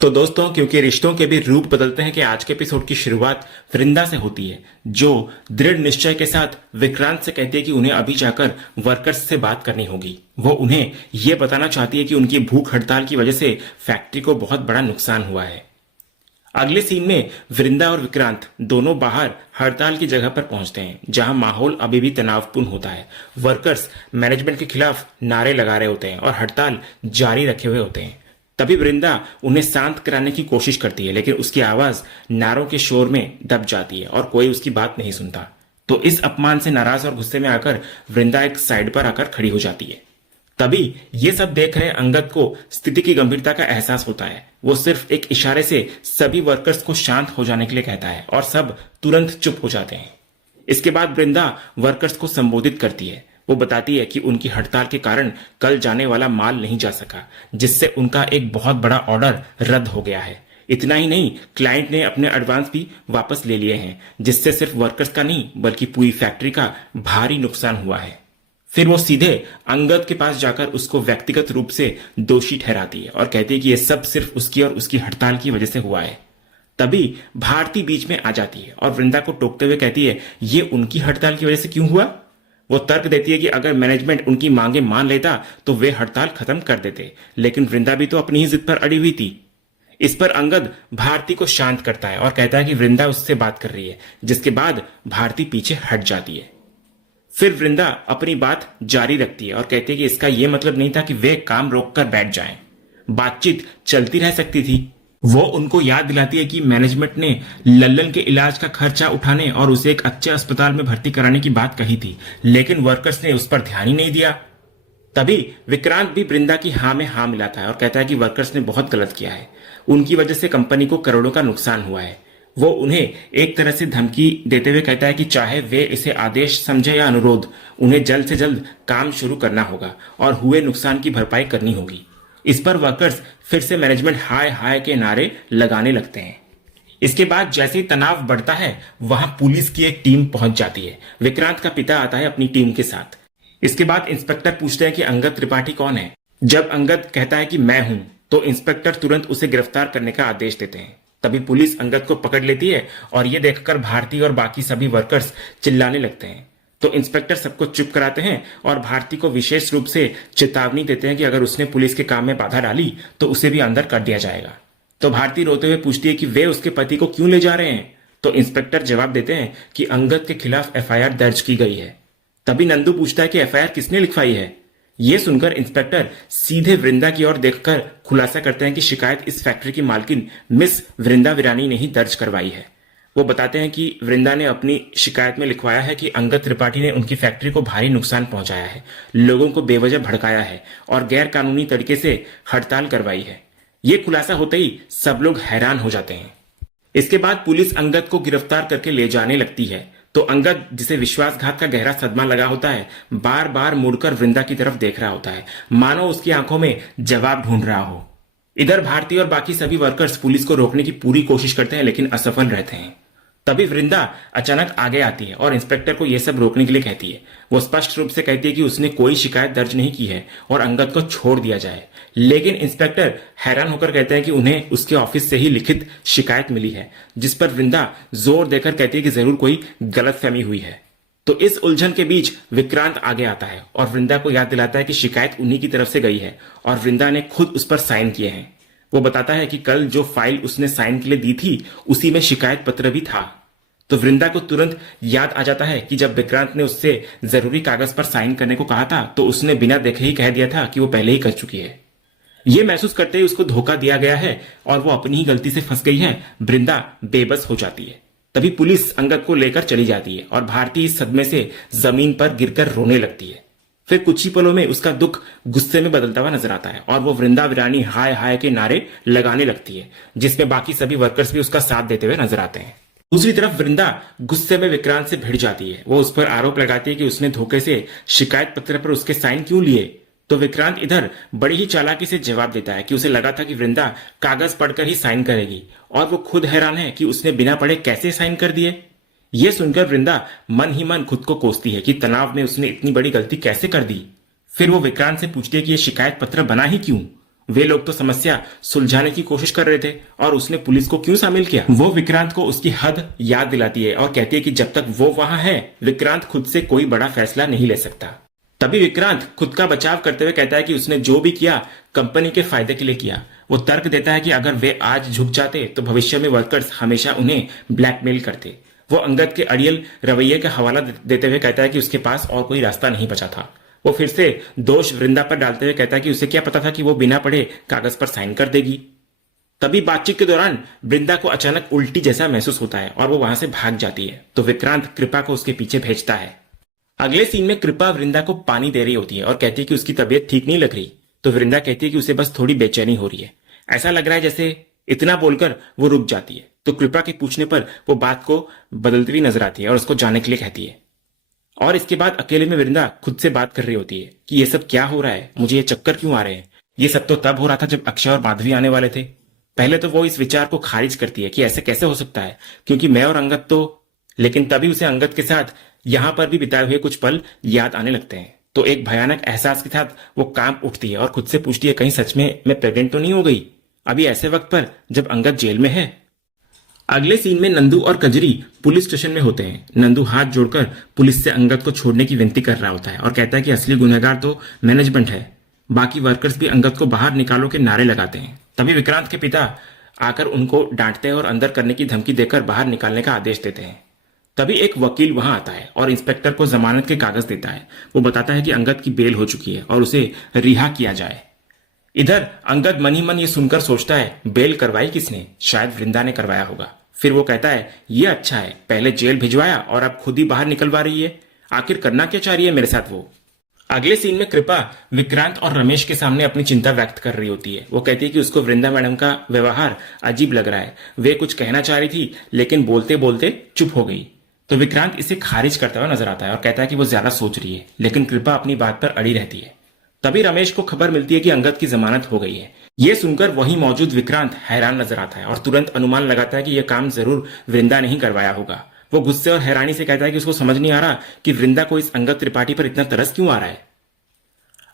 तो दोस्तों, क्योंकि रिश्तों के भी रूप बदलते हैं कि आज के एपिसोड की शुरुआत वृंदा से होती है, जो दृढ़ निश्चय के साथ विक्रांत से कहती है कि उन्हें अभी जाकर वर्कर्स से बात करनी होगी। वो उन्हें यह बताना चाहती है कि उनकी भूख हड़ताल की वजह से फैक्ट्री को बहुत बड़ा नुकसान हुआ है। अगले सीन में वृंदा और विक्रांत दोनों बाहर हड़ताल की जगह पर पहुंचते हैं, जहां माहौल अभी भी तनावपूर्ण होता है। वर्कर्स मैनेजमेंट के खिलाफ नारे लगा रहे होते हैं और हड़ताल जारी रखे हुए होते हैं। तभी वृंदा उन्हें शांत कराने की कोशिश करती है, लेकिन उसकी आवाज नारों के शोर में दब जाती है और कोई उसकी बात नहीं सुनता। तो इस अपमान से नाराज और गुस्से में आकर वृंदा एक साइड पर आकर खड़ी हो जाती है। तभी ये सब देख रहे अंगद को स्थिति की गंभीरता का एहसास होता है। वो सिर्फ एक इशारे से सभी वर्कर्स को शांत हो जाने के लिए कहता है और सब तुरंत चुप हो जाते हैं। इसके बाद वृंदा वर्कर्स को संबोधित करती है। वो बताती है कि उनकी हड़ताल के कारण कल जाने वाला माल नहीं जा सका, जिससे उनका एक बहुत बड़ा ऑर्डर रद्द हो गया है। इतना ही नहीं, क्लाइंट ने अपने एडवांस भी वापस ले लिए हैं, जिससे सिर्फ वर्कर्स का नहीं बल्कि पूरी फैक्ट्री का भारी नुकसान हुआ है। फिर वो सीधे अंगद के पास जाकर उसको व्यक्तिगत रूप से दोषी ठहराती है और कहती है कि यह सब सिर्फ उसकी और उसकी हड़ताल की वजह से हुआ है। तभी भारती बीच में आ जाती है और वृंदा को टोकते हुए कहती है, ये उनकी हड़ताल की वजह से क्यों हुआ? वो तर्क देती है कि अगर मैनेजमेंट उनकी मांगे मान लेता तो वे हड़ताल खत्म कर देते, लेकिन वृंदा भी तो अपनी ही जिद पर अड़ी हुई थी। इस पर अंगद भारती को शांत करता है और कहता है कि वृंदा उससे बात कर रही है, जिसके बाद भारती पीछे हट जाती है। फिर वृंदा अपनी बात जारी रखती है और कहती है कि इसका यह मतलब नहीं था कि वे काम रोककर बैठ जाएं। बातचीत चलती रह सकती थी। वो उनको याद दिलाती है कि मैनेजमेंट ने लल्लन के इलाज का खर्चा उठाने और उसे एक अच्छे अस्पताल में भर्ती कराने की बात कही थी, लेकिन वर्कर्स ने उस पर ध्यान ही नहीं दिया। तभी विक्रांत भी वृंदा की हाँ में हाँ मिलाता है और कहता है कि वर्कर्स ने बहुत गलत किया है। उनकी वजह से कंपनी को करोड़ों का नुकसान हुआ है। वो उन्हें एक तरह से धमकी देते हुए कहता है कि चाहे वे इसे आदेश समझे या अनुरोध, उन्हें जल्द से जल्द काम शुरू करना होगा और हुए नुकसान की भरपाई करनी होगी। इस पर वर्कर्स फिर से मैनेजमेंट हाय हाय के नारे लगाने लगते हैं। इसके बाद जैसे ही तनाव बढ़ता है, वहां पुलिस की एक टीम पहुंच जाती है। विक्रांत का पिता आता है अपनी टीम के साथ। इसके बाद इंस्पेक्टर पूछते हैं कि अंगद त्रिपाठी कौन है। जब अंगद कहता है कि मैं हूं, तो इंस्पेक्टर तुरंत उसे गिरफ्तार करने का आदेश देते हैं। तभी पुलिस अंगद को पकड़ लेती है और यह देखकर भारती और बाकी सभी वर्कर्स चिल्लाने लगते हैं। तो इंस्पेक्टर सबको चुप कराते हैं और भारती को विशेष रूप से चेतावनी देते हैं कि अगर उसने पुलिस के काम में बाधा डाली तो उसे भी अंदर कर दिया जाएगा। तो भारती रोते हुए पूछती है कि वे उसके पति को क्यों ले जा रहे हैं। तो इंस्पेक्टर जवाब देते हैं कि अंगद के खिलाफ एफआईआर दर्ज की गई है। तभी नंदू पूछता है कि एफआईआर किसने लिखवाई है। यह सुनकर इंस्पेक्टर सीधे वृंदा की ओर देखकर खुलासा करते हैं कि शिकायत इस फैक्ट्री की मालकिन मिस वृंदा विरानी ने ही दर्ज करवाई है। वो बताते हैं कि वृंदा ने अपनी शिकायत में लिखवाया है कि अंगद त्रिपाठी ने उनकी फैक्ट्री को भारी नुकसान पहुंचाया है, लोगों को बेवजह भड़काया है और गैर कानूनी तरीके से हड़ताल करवाई है। ये खुलासा होते ही सब लोग हैरान हो जाते हैं। इसके बाद पुलिस अंगद को गिरफ्तार करके ले जाने लगती है। तो अंगद, जिसे विश्वासघात का गहरा सदमा लगा होता है, बार बार मुड़कर वृंदा की तरफ देख रहा होता है, मानो उसकी आंखों में जवाब ढूंढ रहा हो। इधर भारती और बाकी सभी वर्कर्स पुलिस को रोकने की पूरी कोशिश करते हैं, लेकिन असफल रहते हैं। तभी वृंदा अचानक आगे आती है और इंस्पेक्टर को यह सब रोकने के लिए कहती है। वो स्पष्ट रूप से कहती है कि उसने कोई शिकायत दर्ज नहीं की है और अंगद को छोड़ दिया जाए। लेकिन इंस्पेक्टर हैरान होकर कहते हैं कि उन्हें उसके ऑफिस से ही लिखित शिकायत मिली है, जिस पर वृंदा जोर देकर कहती है कि जरूर कोई गलतफहमी हुई है। तो इस उलझन के बीच विक्रांत आगे आता है और वृंदा को याद दिलाता है कि शिकायत उन्हीं की तरफ से गई है और वृंदा ने खुद उस पर साइन किए हैं। वो बताता है कि कल जो फाइल उसने साइन के लिए दी थी, उसी में शिकायत पत्र भी था। तो वृंदा को तुरंत याद आ जाता है कि जब विक्रांत ने उससे जरूरी कागज पर साइन करने को कहा था, तो उसने बिना देखे ही कह दिया था कि वो पहले ही कर चुकी है। ये महसूस करते ही उसको धोखा दिया गया है और वो अपनी ही गलती से फंस गई है। वृंदा बेबस हो जाती है। तभी पुलिस अंगद को लेकर चली जाती है और भारती इस सदमे से जमीन पर गिरकर रोने लगती है। फिर कुछ ही पलों में उसका दुख गुस्से में बदलता हुआ नजर आता है और वो वृंदा विरानी हाय हाय के नारे लगाने लगती है, जिसमें बाकी सभी वर्कर्स भी उसका साथ देते हुए नजर आते हैं। दूसरी तरफ वृंदा गुस्से में विक्रांत से भिड़ जाती है। वो उस पर आरोप लगाती है कि उसने धोखे से शिकायत पत्र पर उसके साइन क्यों लिए। तो विक्रांत इधर बड़ी ही चालाकी से जवाब देता है कि उसे लगा था कि वृंदा कागज पढ़कर ही साइन करेगी और वो खुद हैरान है कि उसने बिना पढ़े कैसे साइन कर दिए। यह सुनकर वृंदा मन ही मन खुद को कोसती है कि तनाव में उसने इतनी बड़ी गलती कैसे कर दी। फिर वो विक्रांत से पूछती है कि यह शिकायत पत्र बना ही क्यों वे लोग तो समस्या सुलझाने की कोशिश कर रहे थे और उसने पुलिस को क्यों शामिल किया। वो विक्रांत को उसकी हद याद दिलाती है और कहती है कि जब तक वो वहां है विक्रांत खुद से कोई बड़ा फैसला नहीं ले सकता। तभी विक्रांत खुद का बचाव करते हुए कहता है कि उसने जो भी किया कंपनी के फायदे के लिए किया। वो तर्क देता है कि अगर वे आज झुक जाते तो भविष्य में वर्कर्स हमेशा उन्हें ब्लैकमेल करते। वो अंगद के अड़ियल रवैये का हवाला देते हुए कहता है कि उसके पास और कोई रास्ता नहीं बचा था। वो फिर से दोष वृंदा पर डालते हुए कहता है कि उसे क्या पता था कि वो बिना पढ़े कागज पर साइन कर देगी। तभी बातचीत के दौरान वृंदा को अचानक उल्टी जैसा महसूस होता है और वो वहां से भाग जाती है। तो विक्रांत कृपा को उसके पीछे भेजता है। अगले सीन में कृपा वृंदा को पानी दे रही होती है और कहती है कि उसकी तबीयत ठीक नहीं लग रही। तो वृंदा कहती है कि उसे बस थोड़ी बेचैनी हो रही है, ऐसा लग रहा है जैसे। इतना बोलकर वो रुक जाती है। तो कृपा के पूछने पर वो बात को बदलती हुई नजर आती है और उसको जाने के लिए कहती है। और इसके बाद अकेले में वृंदा खुद से बात कर रही होती है कि ये सब क्या हो रहा है, मुझे ये चक्कर क्यों आ रहे हैं। ये सब तो तब हो रहा था जब अक्षय और माधवी आने वाले थे। पहले तो वो इस विचार को खारिज करती है कि ऐसे कैसे हो सकता है, क्योंकि मैं और अंगद तो। लेकिन तभी उसे अंगद के साथ यहां पर भी बिताए हुए कुछ पल याद आने लगते हैं। तो एक भयानक एहसास के साथ वो कांप उठती है और खुद से पूछती है कहीं सच में मैं प्रेग्नेंट तो नहीं हो गई अभी ऐसे वक्त पर जब अंगद जेल में है। अगले सीन में नंदू और कजरी पुलिस स्टेशन में होते हैं। नंदू हाथ जोड़कर पुलिस से अंगद को छोड़ने की विनती कर रहा होता है और कहता है कि असली गुनहगार तो मैनेजमेंट है। बाकी वर्कर्स भी अंगद को बाहर निकालो के नारे लगाते हैं। तभी विक्रांत के पिता आकर उनको डांटते हैं और अंदर करने की धमकी देकर बाहर निकालने का आदेश देते हैं। तभी एक वकील वहां आता है और इंस्पेक्टर को जमानत के कागज देता है। वो बताता है कि अंगद की बेल हो चुकी है और उसे रिहा किया जाए। इधर अंगद मन ही मन ये सुनकर सोचता है बेल करवाई किसने, शायद वृंदा ने करवाया होगा। फिर वो कहता है ये अच्छा है, पहले जेल भिजवाया और अब खुद ही बाहर निकलवा रही है, आखिर करना क्या चाह रही है मेरे साथ वो। अगले सीन में कृपा विक्रांत और रमेश के सामने अपनी चिंता व्यक्त कर रही होती है। वो कहती है कि उसको वृंदा मैडम का व्यवहार अजीब लग रहा है। वे कुछ कहना चाह रही थी लेकिन बोलते बोलते चुप हो गई। तो विक्रांत इसे खारिज करता हुआ नजर आता है और कहता है कि वो ज्यादा सोच रही है, लेकिन कृपा अपनी बात पर अड़ी रहती है। तभी रमेश को खबर मिलती है कि अंगद की जमानत हो गई है। ये सुनकर वहीं मौजूद विक्रांत हैरान नजर आता है और तुरंत अनुमान लगाता है कि यह काम जरूर वृंदा ने ही करवाया होगा। वो गुस्से और हैरानी से कहता है कि उसको समझ नहीं आ रहा कि वृंदा को इस अंगद त्रिपाठी पर इतना तरस क्यों आ रहा है।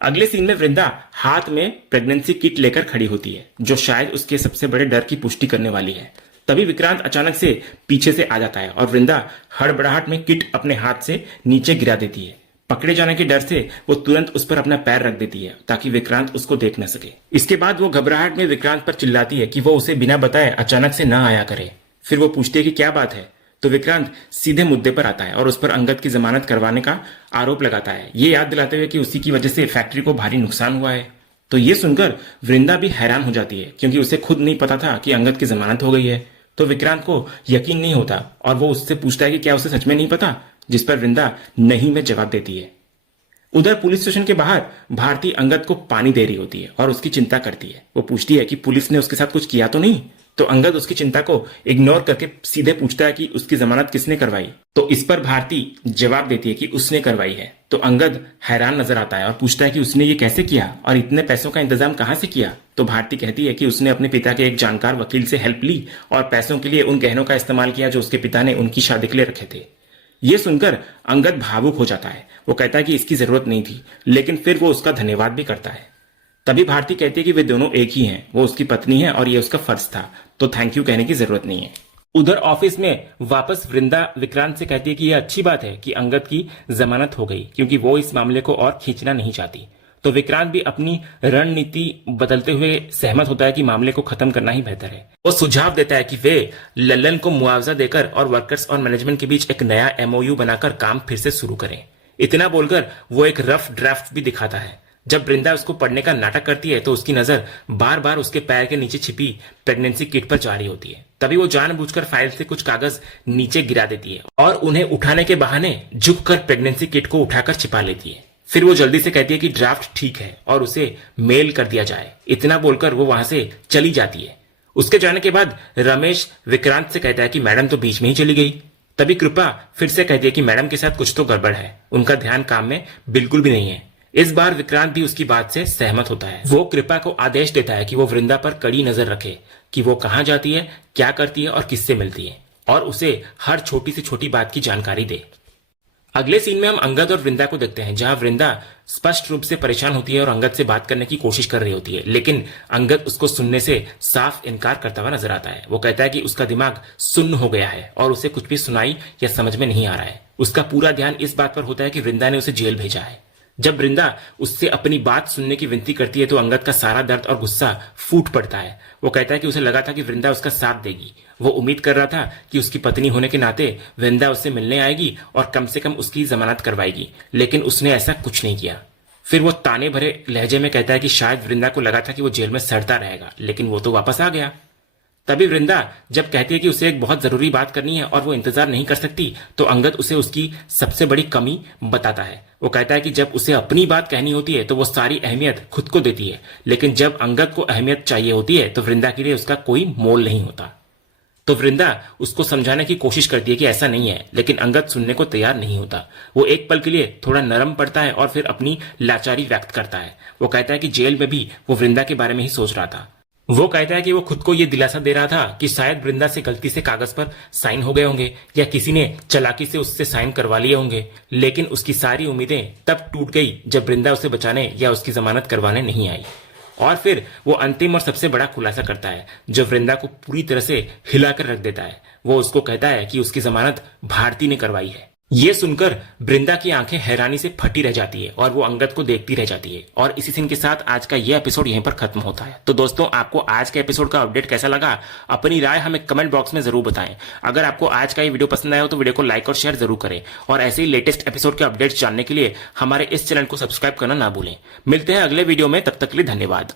अगले सीन में वृंदा हाथ में प्रेगनेंसी किट लेकर खड़ी होती है, जो शायद उसके सबसे बड़े डर की पुष्टि करने वाली है। तभी विक्रांत अचानक से पीछे से आ जाता है और वृंदा हड़बड़ाहट में किट अपने हाथ से नीचे गिरा देती है। पकड़े जाने के डर से वो तुरंत उस पर अपना पैर रख देती है ताकि विक्रांत उसको देख न सके। इसके बाद वो घबराहट में विक्रांत पर चिल्लाती है कि वो उसे बिना बताए अचानक से न आया करे। फिर वो पूछती है कि क्या बात है। तो विक्रांत सीधे मुद्दे पर आता है और उस पर अंगद की जमानत करवाने का आरोप लगाता है, ये याद दिलाते हुए कि उसी की वजह से फैक्ट्री को भारी नुकसान हुआ है। तो ये सुनकर वृंदा भी हैरान हो जाती है, क्योंकि उसे खुद नहीं पता था कि अंगद की जमानत हो गई है। तो विक्रांत को यकीन नहीं होता और वो उससे पूछता है कि क्या उसे सच में नहीं पता, जिस पर वृंदा नहीं में जवाब देती है। उधर पुलिस स्टेशन के बाहर भारती अंगद को पानी दे रही होती है और उसकी चिंता करती है। वो पूछती है कि पुलिस ने उसके साथ कुछ किया तो नहीं। तो अंगद उसकी चिंता को इग्नोर करके सीधे पूछता है कि उसकी जमानत किसने करवाई। तो इस पर भारती जवाब देती है कि उसने करवाई है। तो अंगद हैरान नजर आता है और पूछता है कि उसने ये कैसे किया और इतने पैसों का इंतजाम कहां से किया। तो भारती कहती है कि उसने अपने पिता के एक जानकार वकील से हेल्प ली और पैसों के लिए उन गहनों का इस्तेमाल किया जो उसके पिता ने उनकी शादी के लिए रखे थे। ये सुनकर अंगद भावुक हो जाता है। वो कहता है कि इसकी जरूरत नहीं थी, लेकिन फिर वो उसका धन्यवाद भी करता है। तभी भारती कहती है कि वे दोनों एक ही हैं, वो उसकी पत्नी है और ये उसका फर्ज था, तो थैंक यू कहने की जरूरत नहीं है। उधर ऑफिस में वापस वृंदा विक्रांत से कहती है कि यह अच्छी बात है कि अंगद की जमानत हो गई, क्योंकि वो इस मामले को और खींचना नहीं चाहती। तो विक्रांत भी अपनी रणनीति बदलते हुए सहमत होता है कि मामले को खत्म करना ही बेहतर है। वो सुझाव देता है कि वे लल्लन को मुआवजा देकर और वर्कर्स और मैनेजमेंट के बीच एक नया एमओयू बनाकर काम फिर से शुरू करें। इतना बोलकर वो एक रफ ड्राफ्ट भी दिखाता है। जब वृंदा उसको पढ़ने का नाटक करती है तो उसकी नजर बार बार उसके पैर के नीचे छिपी प्रेगनेंसी किट पर जा रही होती है। तभी वो जानबूझकर फाइल से कुछ कागज नीचे गिरा देती है और उन्हें उठाने के बहाने झुककर प्रेगनेंसी किट को उठाकर छिपा लेती है। फिर वो जल्दी से कहती है कि ड्राफ्ट ठीक है और उसे मेल कर दिया जाए। इतना बोलकर वो वहां से चली जाती है। उसके जाने के बाद रमेश विक्रांत से कहता है कि मैडम तो बीच में ही चली गई। तभी कृपा फिर से कहती है कि मैडम के साथ कुछ तो गड़बड़ है, उनका ध्यान काम में बिल्कुल भी नहीं है। इस बार विक्रांत भी उसकी बात से सहमत होता है। वो कृपा को आदेश देता है कि वो वृंदा पर कड़ी नजर रखे कि वो कहां जाती है, क्या करती है और किससे मिलती है, और उसे हर छोटी से छोटी बात की जानकारी दे। अगले सीन में हम अंगद और वृंदा को देखते हैं, जहां वृंदा स्पष्ट रूप से परेशान होती है और अंगद से बात करने की कोशिश कर रही होती है, लेकिन अंगद उसको सुनने से साफ इनकार करता हुआ नजर आता है। वो कहता है कि उसका दिमाग सुन्न हो गया है और उसे कुछ भी सुनाई या समझ में नहीं आ रहा है। उसका पूरा ध्यान इस बात पर होता है कि वृंदा ने उसे जेल भेजा है। जब वृंदा उससे अपनी बात सुनने की विनती करती है तो अंगद का सारा दर्द और गुस्सा फूट पड़ता है। वो कहता है कि उसे लगा था कि वृंदा उसका साथ देगी। वो उम्मीद कर रहा था कि उसकी पत्नी होने के नाते वृंदा उससे मिलने आएगी और कम से कम उसकी जमानत करवाएगी, लेकिन उसने ऐसा कुछ नहीं किया। फिर वो ताने भरे लहजे में कहता है कि शायद वृंदा को लगा था कि वो जेल में सड़ता रहेगा, लेकिन वो तो वापस आ गया। तभी वृंदा जब कहती है कि उसे एक बहुत जरूरी बात करनी है और वो इंतजार नहीं कर सकती, तो अंगद उसे उसकी सबसे बड़ी कमी बताता है। वो कहता है कि जब उसे अपनी बात कहनी होती है तो वो सारी अहमियत खुद को देती है, लेकिन जब अंगद को अहमियत चाहिए होती है तो वृंदा के लिए उसका कोई मोल नहीं होता। तो वृंदा उसको समझाने की कोशिश करती है कि ऐसा नहीं है, लेकिन अंगद सुनने को तैयार नहीं होता। वो एक पल के लिए थोड़ा नरम पड़ता है और फिर अपनी लाचारी व्यक्त करता है। वो कहता है कि जेल में भी वो वृंदा के बारे में ही सोच रहा था। वो कहता है कि वो खुद को ये दिलासा दे रहा था कि शायद वृंदा से गलती से कागज पर साइन हो गए होंगे या किसी ने चालाकी से उससे साइन करवा लिए होंगे, लेकिन उसकी सारी उम्मीदें तब टूट गई जब वृंदा उसे बचाने या उसकी जमानत करवाने नहीं आई। और फिर वो अंतिम और सबसे बड़ा खुलासा करता है जो वृंदा को पूरी तरह से हिलाकर रख देता है। वो उसको कहता है कि उसकी जमानत भारती ने करवाई है। ये सुनकर वृंदा की आंखें हैरानी से फटी रह जाती है और वो अंगद को देखती रह जाती है। और इसी सीन के साथ आज का ये एपिसोड यहीं पर खत्म होता है। तो दोस्तों, आपको आज के एपिसोड का अपडेट कैसा लगा, अपनी राय हमें कमेंट बॉक्स में जरूर बताएं। अगर आपको आज का ये वीडियो पसंद आया हो तो वीडियो को लाइक और शेयर जरूर करें, और ऐसे ही लेटेस्ट एपिसोड के अपडेट्स जानने के लिए हमारे इस चैनल को सब्सक्राइब करना ना भूलें। मिलते हैं अगले वीडियो में, तब तक के लिए धन्यवाद।